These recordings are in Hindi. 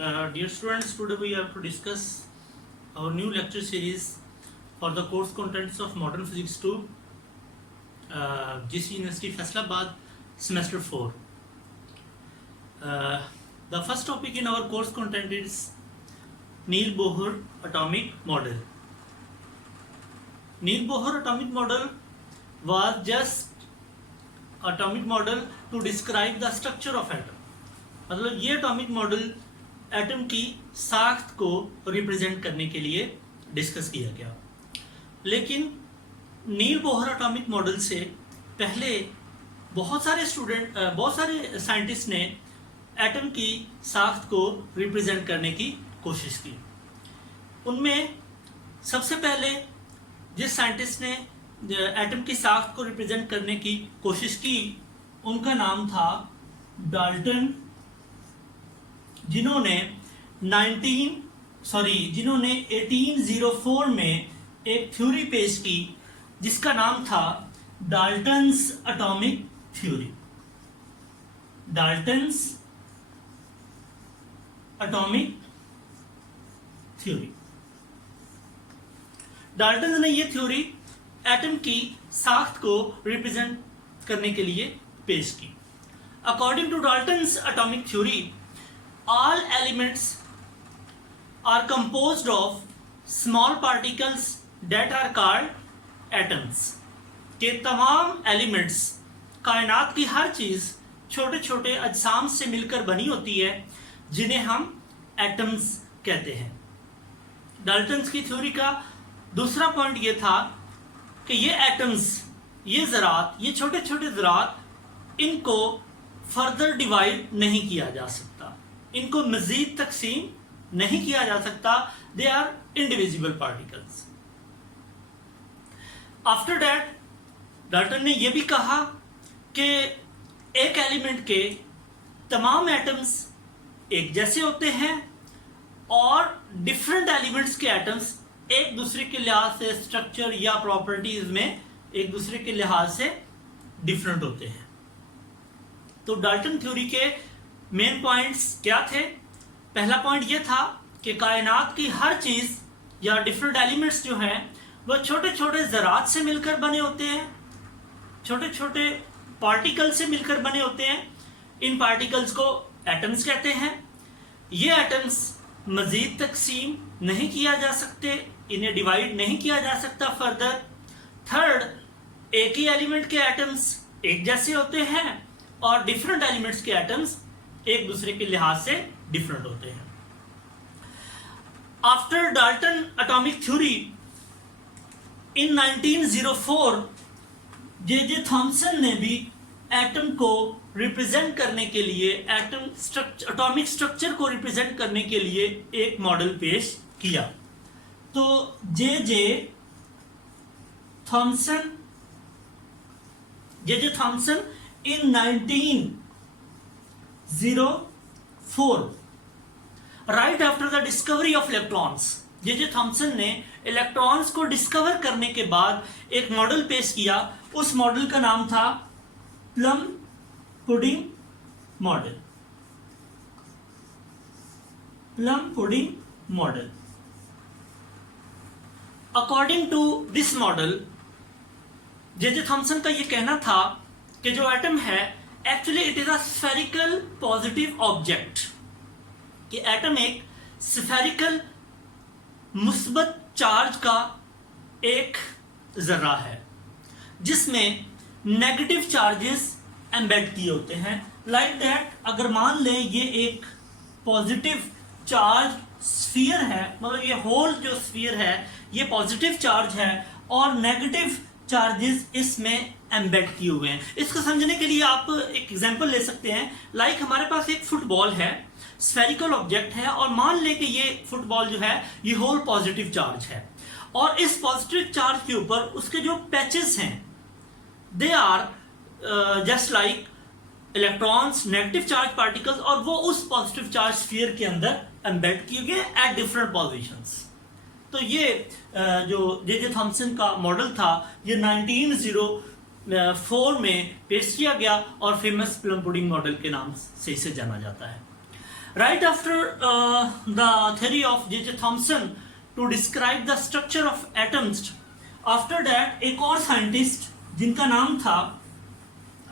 Dear students, today we have to discuss our new lecture series for the course contents of Modern Physics 2, GC University Faisalabad, semester 4. The first topic in our course content is Neil Bohr atomic model. Neil Bohr atomic model was just atomic model to describe the structure of atom. मतलब ये एटॉमिक मॉडल एटम की साख्त को रिप्रेजेंट करने के लिए डिस्कस किया गया, लेकिन नील बोहर एटॉमिक मॉडल से पहले बहुत सारे साइंटिस्ट ने एटम की साख्त को रिप्रेजेंट करने की कोशिश की। उनमें सबसे पहले जिस साइंटिस्ट ने एटम की साख्त को रिप्रेजेंट करने की कोशिश की उनका नाम था डाल्टन, जिन्होंने 1804 में एक थ्योरी पेश की जिसका नाम था Dalton's atomic theory. Dalton's atomic theory. Dalton ने यह थ्योरी एटम की साख्त को रिप्रेजेंट करने के लिए पेश की। According to Dalton's atomic theory, all elements are composed of small particles that are called atoms। के तमाम एलिमेंट्स, कायनात की हर चीज छोटे छोटे अजसाम से मिलकर बनी होती है जिन्हें हम एटम्स कहते हैं। डाल्टन्स की थ्योरी का दूसरा पॉइंट ये था कि ये एटम्स, ये ज़रात, ये छोटे छोटे ज़रात, इनको फर्दर डिवाइड नहीं किया जा सकता, इनको मजीद तकसीम नहीं किया जा सकता। They are indivisible particles. After that Dalton ने यह भी कहा कि एक एलिमेंट के तमाम एटम्स एक जैसे होते हैं और डिफरेंट एलिमेंट्स के एटम्स एक दूसरे के लिहाज से स्ट्रक्चर या प्रॉपर्टीज में एक दूसरे के लिहाज से डिफरेंट होते हैं। तो डाल्टन थ्योरी के मेन पॉइंट्स क्या थे? पहला पॉइंट ये था कि कायनात की हर चीज या डिफरेंट एलिमेंट्स जो हैं वो छोटे छोटे ज़रात से मिलकर बने होते हैं, छोटे छोटे पार्टिकल से मिलकर बने होते हैं। इन पार्टिकल्स को एटम्स कहते हैं। ये एटम्स मजीद तकसीम नहीं किया जा सकते, इन्हें डिवाइड नहीं किया जा सकता फर्दर। थर्ड, एक ही एलिमेंट के एटम्स एक जैसे होते हैं और डिफरेंट एलिमेंट्स के एटम्स एक दूसरे के लिहाज से डिफरेंट होते हैं। आफ्टर डाल्टन एटॉमिक थ्योरी इन 1904 जे थॉमसन ने भी एटम को रिप्रेजेंट करने के लिए, एटॉमिक स्ट्रक्चर को रिप्रेजेंट करने के लिए एक मॉडल पेश किया। तो J Thomson in 1904 right after the discovery of electrons, J Thomson ने इलेक्ट्रॉन्स को डिस्कवर करने के बाद एक मॉडल पेश किया। उस मॉडल का नाम था plum pudding model. Plum pudding model. According to this model, J Thomson का यह कहना था कि जो एटम है actually it is a spherical positive object, कि एटम एक स्फेरिकल मुस्बत चार्ज का एक जर्रा है जिसमें नेगेटिव चार्जेस एम्बेड किए होते हैं। लाइक दैट, अगर मान लें ये एक पॉजिटिव चार्ज स्फीयर है, मतलब ये होल जो स्फीयर है ये पॉजिटिव चार्ज है और नेगेटिव चार्जेस इसमें एम्बेड किए हुए हैं। इसको समझने के लिए आप एक एग्जांपल ले सकते हैं। लाइक हमारे पास एक फुटबॉल है, स्फेरिकल ऑब्जेक्ट है, और मान लें कि ये फुटबॉल जो है ये होल पॉजिटिव चार्ज है और इस पॉजिटिव चार्ज के ऊपर उसके जो पैचेस हैं they are just like electrons, negative charge particles, और वो उस पॉजिटिव चार्ज स्फीयर के अंदर एम्बेड किए गए एट डिफरेंट पोजीशंस। तो ये जो जे थॉमसन का मॉडल था ये 1904 में पेश किया गया और फेमस प्लम पुडिंग मॉडल के नाम से इसे जाना जाता है। Right after the theory of J.J. Thomson to describe the structure of atoms, after that एक और साइंटिस्ट जिनका नाम था,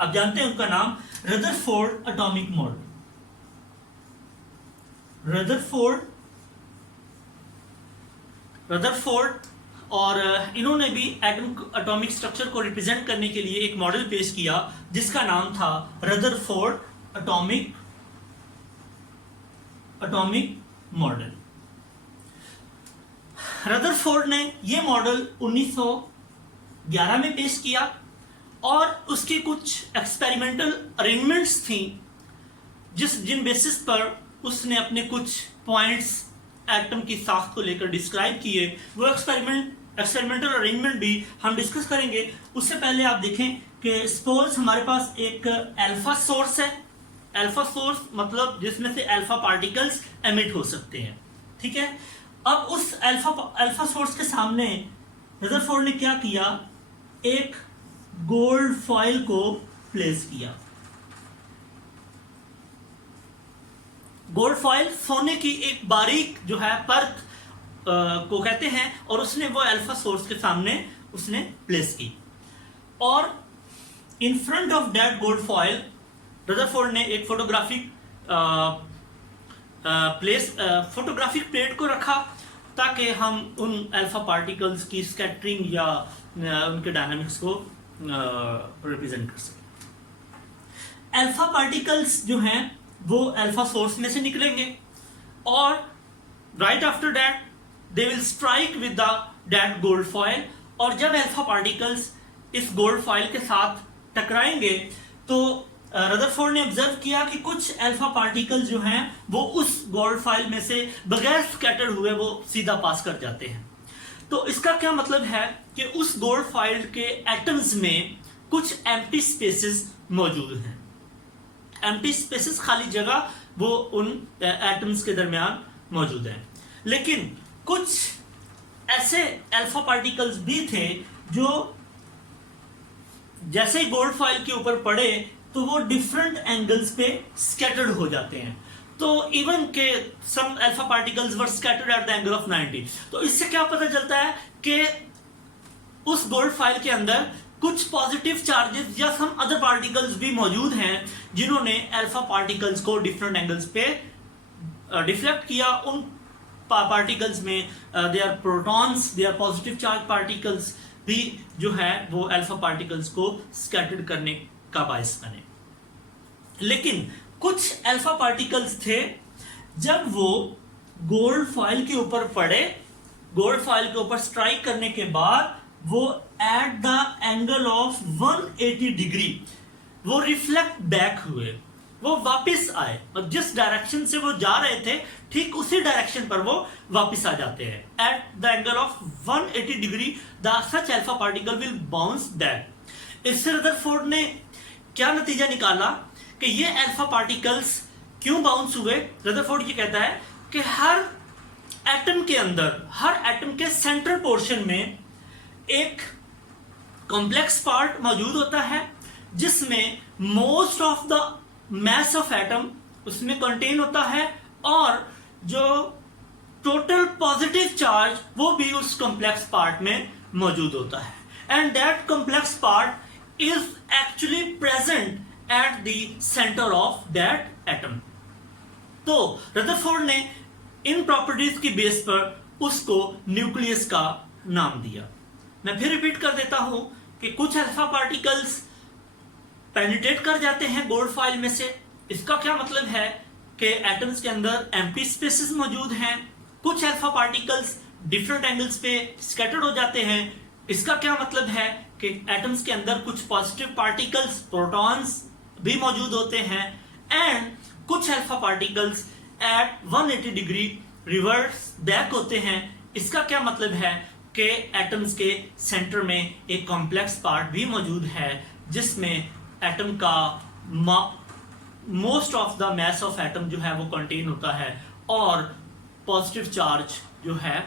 आप जानते हैं उनका नाम, रदरफोर्ड एटॉमिक मॉडल। रदरफोर्ड और इन्होंने भी एटॉमिक स्ट्रक्चर को रिप्रेजेंट करने के लिए एक मॉडल पेश किया जिसका नाम था रदरफोर्ड एटॉमिक मॉडल। रदरफोर्ड ने यह मॉडल 1911 में पेश किया और उसके कुछ एक्सपेरिमेंटल अरेंजमेंट्स थी जिन बेसिस पर उसने अपने कुछ पॉइंट्स एटम की साख को लेकर डिस्क्राइब किए। वो एक्सपेरिमेंटल अरेंजमेंट भी हम डिस्कस करेंगे। उससे पहले आप देखें कि सपोज हमारे पास एक अल्फा सोर्स है। अल्फा सोर्स मतलब जिसमें से अल्फा पार्टिकल्स एमिट हो सकते हैं, ठीक है। अब उस अल्फा सोर्स के सामने रदरफोर्ड ने क्या किया, एक गोल्ड फॉइल को प्लेस किया। गोल्ड फॉइल सोने की एक बारीक जो है परत को कहते हैं, और उसने वो अल्फा सोर्स के सामने उसने प्लेस की। और in front of that gold foil Rutherford ने एक फोटोग्राफिक प्लेट को रखा ताकि हम उन अल्फा पार्टिकल्स की स्कैटरिंग या उनके डायनामिक्स को रिप्रेजेंट कर सकें। अल्फा पार्टिकल्स जो हैं वो अल्फा सोर्स में से निकलेंगे और right after that they will strike with that gold foil. और जब अल्फा पार्टिकल्स इस गोल्ड फॉइल के साथ टकराएंगे तो रदरफोर्ड ने ऑब्जर्व किया कि कुछ अल्फा पार्टिकल्स जो हैं वो उस गोल्ड फॉइल में से बगैर स्कैटर्ड हुए वो सीधा पास कर जाते हैं। तो इसका क्या मतलब है कि उस गोल्ड फॉइल के एटम्स में कुछ एम्प्टी स्पेसेस मौजूद हैं। एम्प्टी स्पेसेस, खाली जगह, वो उन एटम्स के दरमियान मौजूद हैं। लेकिन कुछ ऐसे अल्फा पार्टिकल्स भी थे जो जैसे ही गोल्ड फॉइल के ऊपर पड़े तो वो डिफरेंट एंगल्स पे स्कैटर्ड हो जाते हैं। तो इवन के some alpha particles were scattered at the angle of 90। तो इससे क्या पता चलता है कि उस गोल्ड फॉइल के अंदर कुछ पॉजिटिव चार्जेस या सम अदर पार्टिकल्स भी मौजूद हैं जिन्होंने अल्फा पार्टिकल्स को डिफरेंट एंगल्स पे डिफ्लेक्ट किया। उन पार्टिकल्स में they are protons, they are positive charge particles भी जो है वो अल्फा पार्टिकल्स को स्कैटर्ड करने का बायस बने। लेकिन कुछ अल्फा पार्टिकल्स थे जब वो गोल्ड फॉइल के ऊपर पड़े, गोल्ड फॉइल के ऊपर स्ट्राइक करने के बाद वो eight the angle of 180 degree वो रिफ्लेक्ट बैक हुए, वो वापस आए और जिस डायरेक्शन से वो जा रहे थे ठीक उसी डायरेक्शन पर वो वापस आ जाते हैं। Eight the angle of 180 degree the such alpha particle will bounce back. इससे रदरफोर्ड ने क्या नतीजा निकाला कि ये अल्फा पार्टिकल्स क्यों बाउंस हुए। रदरफोर्ड ये कहता है कि हर एटम के अंदर, हर एटम के सेंट्रल पोर्शन में एक कॉम्प्लेक्स पार्ट मौजूद होता है जिसमें most of the mass of atom उसमें कंटेन होता है और जो टोटल पॉजिटिव चार्ज वो भी उस कॉम्प्लेक्स पार्ट में मौजूद होता है। And that complex part is actually present at the center of that atom। तो रदरफोर्ड ने इन प्रॉपर्टीज की बेस पर उसको न्यूक्लियस का नाम दिया। मैं फिर रिपीट कर देता हूं कि कुछ अल्फा पार्टिकल्स पेनिट्रेट कर जाते हैं गोल्ड फॉइल में से। इसका क्या मतलब है कि एटम्स के अंदर एम्प्टी स्पेसेस मौजूद हैं। कुछ अल्फा पार्टिकल्स डिफरेंट एंगल्स पे स्कैटर्ड हो जाते हैं। इसका क्या मतलब है कि एटम्स के अंदर कुछ पॉजिटिव पार्टिकल्स, प्रोटॉन्स भी मौजूद होते हैं एंड कुछ alpha particles at 180 degree reverse back होते हैं। इसका क्या मतलब है कि एटम्स के सेंटर में एक कॉम्प्लेक्स पार्ट भी मौजूद है जिसमें एटम का most of the mass of atom जो है वो कंटेन होता है और पॉजिटिव चार्ज जो है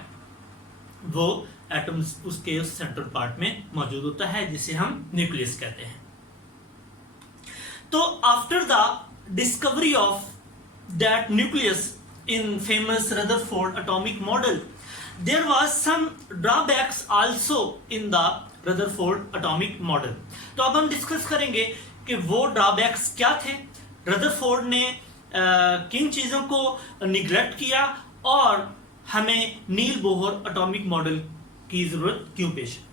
वो एटम्स उसके उस सेंट्रल पार्ट में मौजूद होता है जिसे हम न्यूक्लियस कहते हैं। तो after the discovery of that nucleus in famous Rutherford atomic model, there was some drawbacks also in the Rutherford atomic model. तो अब हम डिस्कस करेंगे कि वो ड्रॉबैक्स क्या थे, रदरफोर्ड ने किन चीज़ों को निगलेक्ट किया और हमें नील बोहर एटॉमिक मॉडल की जरूरत क्यों पेश है।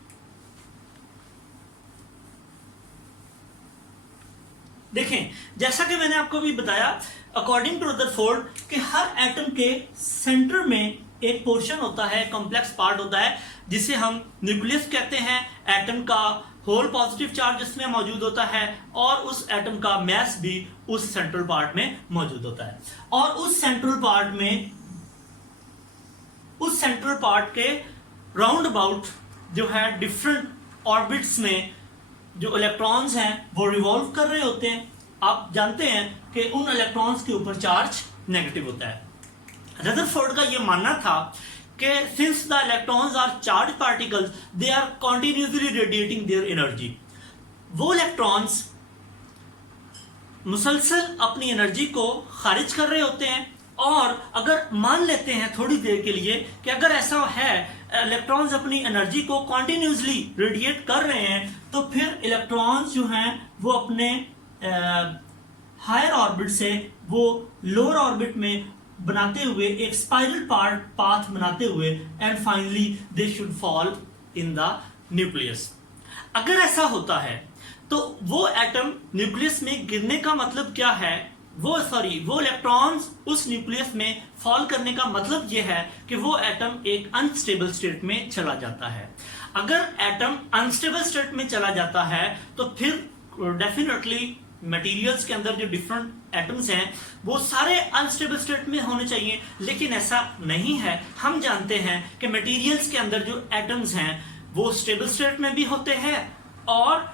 देखें, जैसा कि मैंने आपको भी बताया, अकॉर्डिंग टू रदरफोर्ड कि हर एटम के सेंटर में एक पोर्शन होता है, कॉम्प्लेक्स पार्ट होता है जिसे हम न्यूक्लियस कहते हैं। एटम का होल पॉजिटिव चार्ज इसमें मौजूद होता है और उस एटम का मास भी उस सेंट्रल पार्ट में मौजूद होता है। और उस सेंट्रल पार्ट के राउंड अबाउट जो है डिफरेंट ऑर्बिट्स में जो इलेक्ट्रॉन्स हैं वो रिवॉल्व कर रहे होते हैं। आप जानते हैं कि उन इलेक्ट्रॉन्स के ऊपर चार्ज नेगेटिव होता है। रदरफोर्ड का ये मानना था कि since the electrons are charge particles, they are continuously radiating their energy. वो इलेक्ट्रॉन्स मुसलसल अपनी एनर्जी को खारिज कर रहे होते हैं और अगर मान लेते हैं थोड़ी देर के लिए कि अगर ऐसा है, इलेक्ट्रॉन्स अपनी एनर्जी को कॉन्टिन्यूसली रेडिएट कर रहे हैं, तो फिर इलेक्ट्रॉन्स जो हैं वो अपने हायर ऑर्बिट से वो लोअर ऑर्बिट में बनाते हुए एक स्पाइरल पाथ बनाते हुए and finally they should fall in the nucleus. अगर ऐसा होता है तो वो एटम न्यूक्लियस में गिरने का मतलब क्या है, वो इलेक्ट्रॉन्स उस न्यूक्लियस में फॉल करने का मतलब ये है कि वो एटम एक अनस्टेबल स्टेट में चला जाता है। अगर एटम अनस्टेबल स्टेट में चला जाता है तो फिर डेफिनेटली मटेरियल्स के अंदर जो डिफरेंट एटम्स हैं वो सारे अनस्टेबल स्टेट में होने चाहिए, लेकिन ऐसा नहीं है। हम जानते हैं कि मटेरियल्स के अंदर जो एटम्स हैं वो स्टेबल स्टेट में भी होते हैं और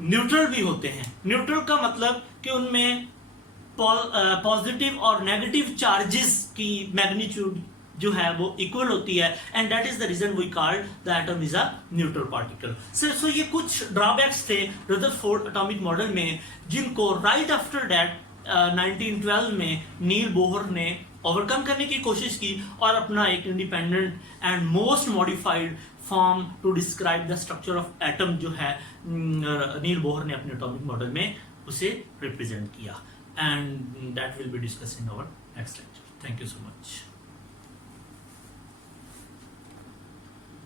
न्यूट्रल भी होते हैं। न्यूट्रल का मतलब कि उनमें पॉजिटिव और नेगेटिव चार्जेस की मैग्नीट्यूड जो है वो इक्वल होती है, and that is the reason we called the atom is a neutral particle. So ये कुछ ड्रॉबैक्स थे रदरफोर्ड एटॉमिक मॉडल में जिनको राइट आफ्टर दैट 1912 में नील बोहर ने ओवरकम करने की कोशिश की और अपना एक independent and most modified form to describe the structure of atom जो है नील बोहर ने अपने एटॉमिक मॉडल में उसे रिप्रेजेंट किया, and that will be discussed in our next lecture. Thank you so much.